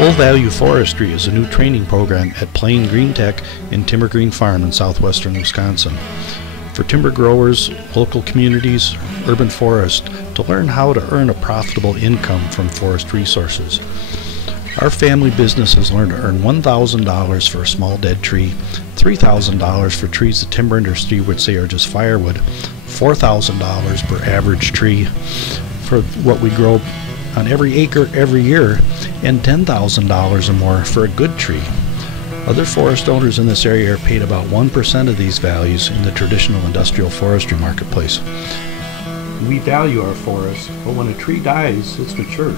Full Value Forestry is a new training program at Plain Green Tech and Timber Green Farm in southwestern Wisconsin. For timber growers, local communities, urban forests, to learn how to earn a profitable income from forest resources. Our family business has learned to earn $1,000 for a small dead tree, $3,000 for trees the timber industry would say are just firewood, $4,000 per average tree for what we grow on every acre every year, and $10,000 or more for a good tree. Other forest owners in this area are paid about 1% of these values in the traditional industrial forestry marketplace. We value our forests, but when a tree dies, it's mature.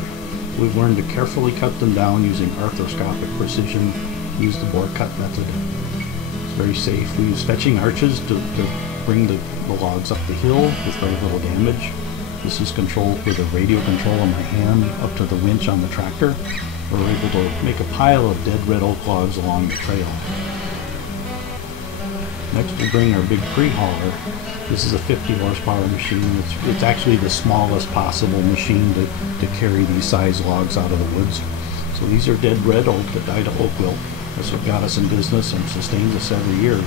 We've learned to carefully cut them down using arthroscopic precision, use the bore cut method. It's very safe. We use fetching arches to bring the logs up the hill with very little damage. This is controlled with a radio control in my hand up to the winch on the tractor. We're able to make a pile of dead red oak logs along the trail. Next we'll bring our big pre-hauler. This is a 50 horsepower machine. It's actually the smallest possible machine to carry these size logs out of the woods. So these are dead red oak that died of oak wilt. That's what got us in business and sustains us every year.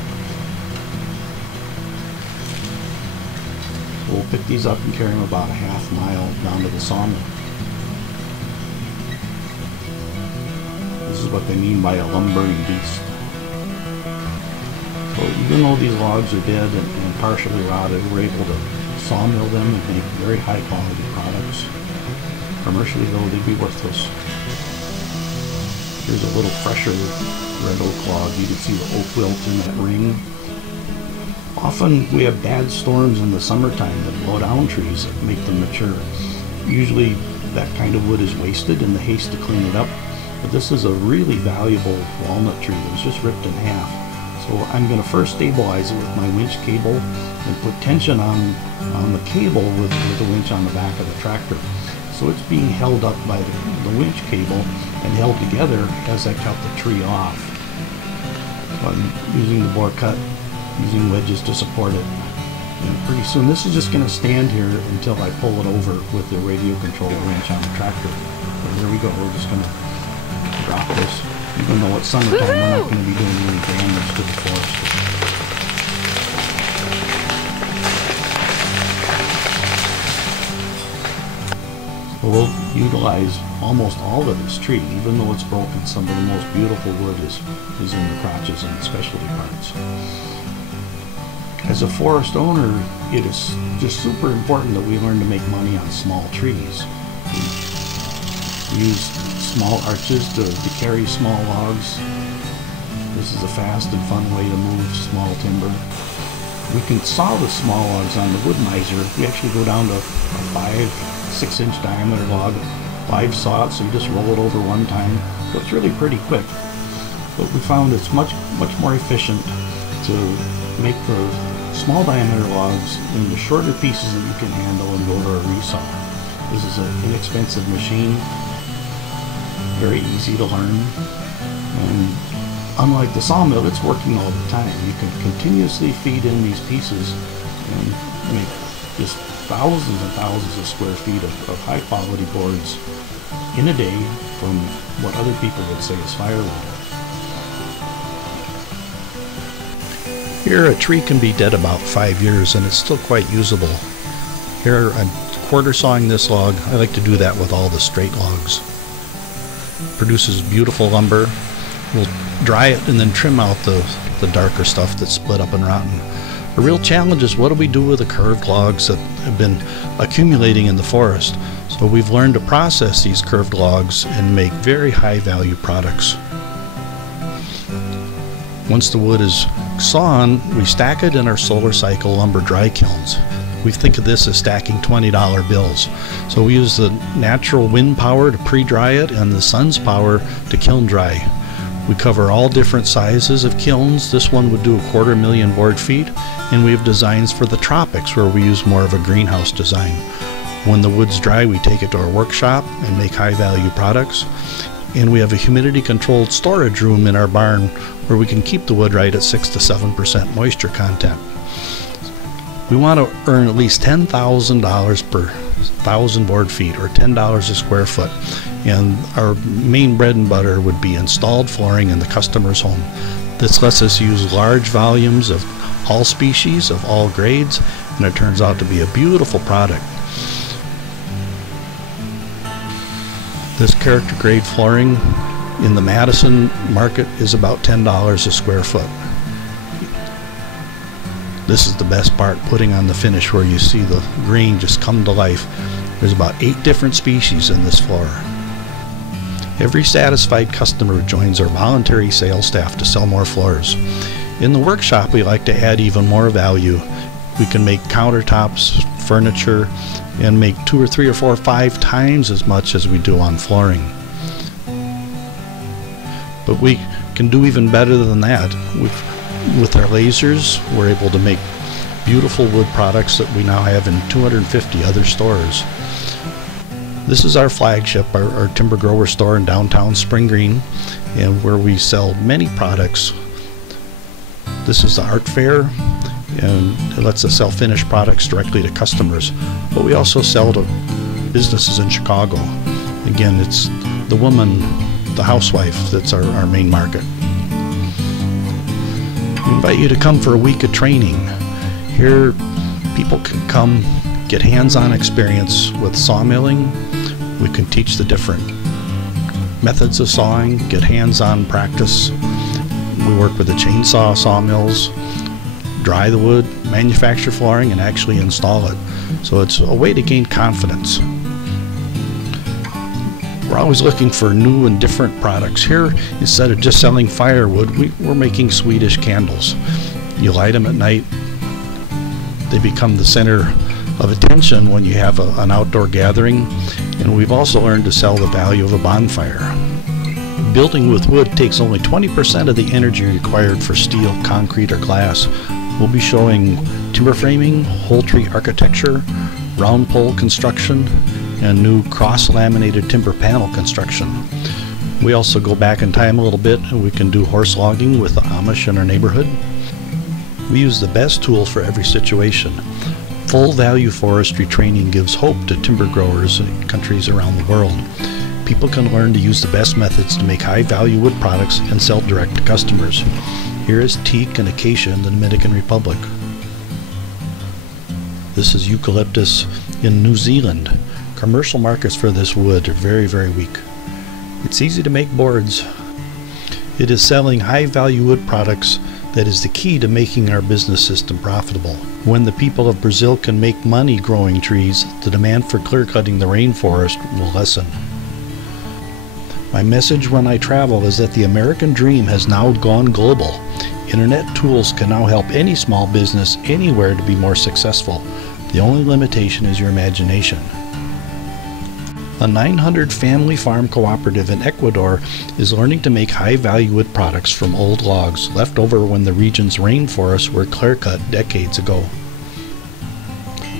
We'll pick these up and carry them about a half mile down to the sawmill. This is what they mean by a lumbering beast. So even though these logs are dead and partially rotted, we're able to sawmill them and make very high quality products. Commercially though, they'd be worthless. Here's a little fresher red oak log. You can see the oak wilt in that ring. Often we have bad storms in the summertime that blow down trees that make them mature. Usually that kind of wood is wasted in the haste to clean it up, but this is a really valuable walnut tree that was just ripped in half. So I'm going to first stabilize it with my winch cable and put tension on the cable with the winch on the back of the tractor. So it's being held up by the winch cable and held together as I cut the tree off. So I'm using the bore cut, using wedges to support it. And pretty soon this is just going to stand here until I pull it over with the radio control wrench on the tractor. And there we go, we're just going to drop this. Even though it's summertime, we're not going to be doing any damage to the forest. So we'll utilize almost all of this tree. Even though it's broken, some of the most beautiful wood is in the crotches and the specialty parts. As a forest owner, it is just super important that we learn to make money on small trees. We use small arches to carry small logs. This is a fast and fun way to move small timber. We can saw the small logs on the wood miser. We actually go down to a 5-6 inch diameter log, live saw it, so you just roll it over one time. So it's really pretty quick. But we found it's much more efficient to make the small diameter logs into shorter pieces that you can handle and go to a resaw. This is an inexpensive machine, very easy to learn, and unlike the sawmill, it's working all the time. You can continuously feed in these pieces and make just thousands and thousands of square feet of high quality boards in a day from what other people would say is firewood. Here a tree can be dead about 5 years and it's still quite usable. Here I'm quarter sawing this log. I like to do that with all the straight logs. Produces beautiful lumber. We'll dry it and then trim out the darker stuff that's split up and rotten. The real challenge is what do we do with the curved logs that have been accumulating in the forest. So we've learned to process these curved logs and make very high value products. Once the wood is sawn, we stack it in our solar cycle lumber dry kilns. We think of this as stacking $20 bills. So we use the natural wind power to pre-dry it and the sun's power to kiln dry. We cover all different sizes of kilns. This one would do 250,000 board feet, and we have designs for the tropics where we use more of a greenhouse design. When the wood's dry, we take it to our workshop and make high value products. And we have a humidity controlled storage room in our barn where we can keep the wood right at 6 to 7% moisture content. We want to earn at least $10,000 per 1,000 board feet, or $10 a square foot. and our main bread and butter would be installed flooring in the customer's home. This lets us use large volumes of all species, of all grades, and it turns out to be a beautiful product. This character grade flooring in the Madison market is about $10 a square foot. This is the best part, putting on the finish, where you see the green just come to life. There's about 8 different species in this floor. Every satisfied customer joins our voluntary sales staff to sell more floors. In the workshop, we like to add even more value. We can make countertops, furniture, and make 2 or 3 or 4 or 5 times as much as we do on flooring. But we can do even better than that. With our lasers, we're able to make beautiful wood products that we now have in 250 other stores. This is our flagship, our Timber Grower store in downtown Spring Green, and where we sell many products. This is the art fair, and it lets us sell finished products directly to customers. But we also sell to businesses in Chicago. Again, it's the woman, the housewife, that's our main market. We invite you to come for a week of training. Here, people can come get hands-on experience with sawmilling. We can teach the different methods of sawing, get hands-on practice. We work with the chainsaw sawmills, dry the wood, manufacture flooring, and actually install it. So it's a way to gain confidence. We're always looking for new and different products. Here, instead of just selling firewood, we're making Swedish candles. You light them at night. They become the center of attention when you have an outdoor gathering. And we've also learned to sell the value of a bonfire. Building with wood takes only 20% of the energy required for steel, concrete, or glass. We'll be showing timber framing, whole tree architecture, round pole construction, and new cross-laminated timber panel construction. We also go back in time a little bit, and we can do horse logging with the Amish in our neighborhood. We use the best tool for every situation. Full value forestry training gives hope to timber growers in countries around the world. People can learn to use the best methods to make high value wood products and sell direct to customers. Here is teak and acacia in the Dominican Republic. This is eucalyptus in New Zealand. Commercial markets for this wood are very, very weak. It's easy to make boards. It is selling high value wood products that is the key to making our business system profitable. When the people of Brazil can make money growing trees, the demand for clear-cutting the rainforest will lessen. My message when I travel is that the American dream has now gone global. Internet tools can now help any small business anywhere to be more successful. The only limitation is your imagination. A 900 family farm cooperative in Ecuador is learning to make high-value wood products from old logs left over when the region's rainforests were clear-cut decades ago.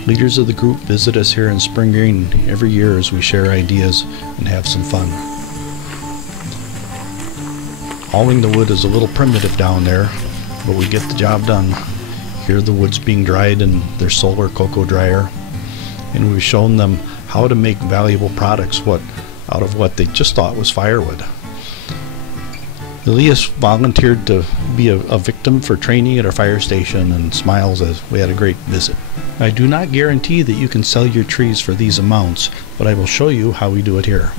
Leaders of the group visit us here in Spring Green every year as we share ideas and have some fun. Hauling the wood is a little primitive down there, but we get the job done. Here the wood's being dried in their solar cocoa dryer, and we've shown them how to make valuable products out of what they just thought was firewood. Elias volunteered to be a victim for training at our fire station and smiles as we had a great visit. I do not guarantee that you can sell your trees for these amounts, but I will show you how we do it here.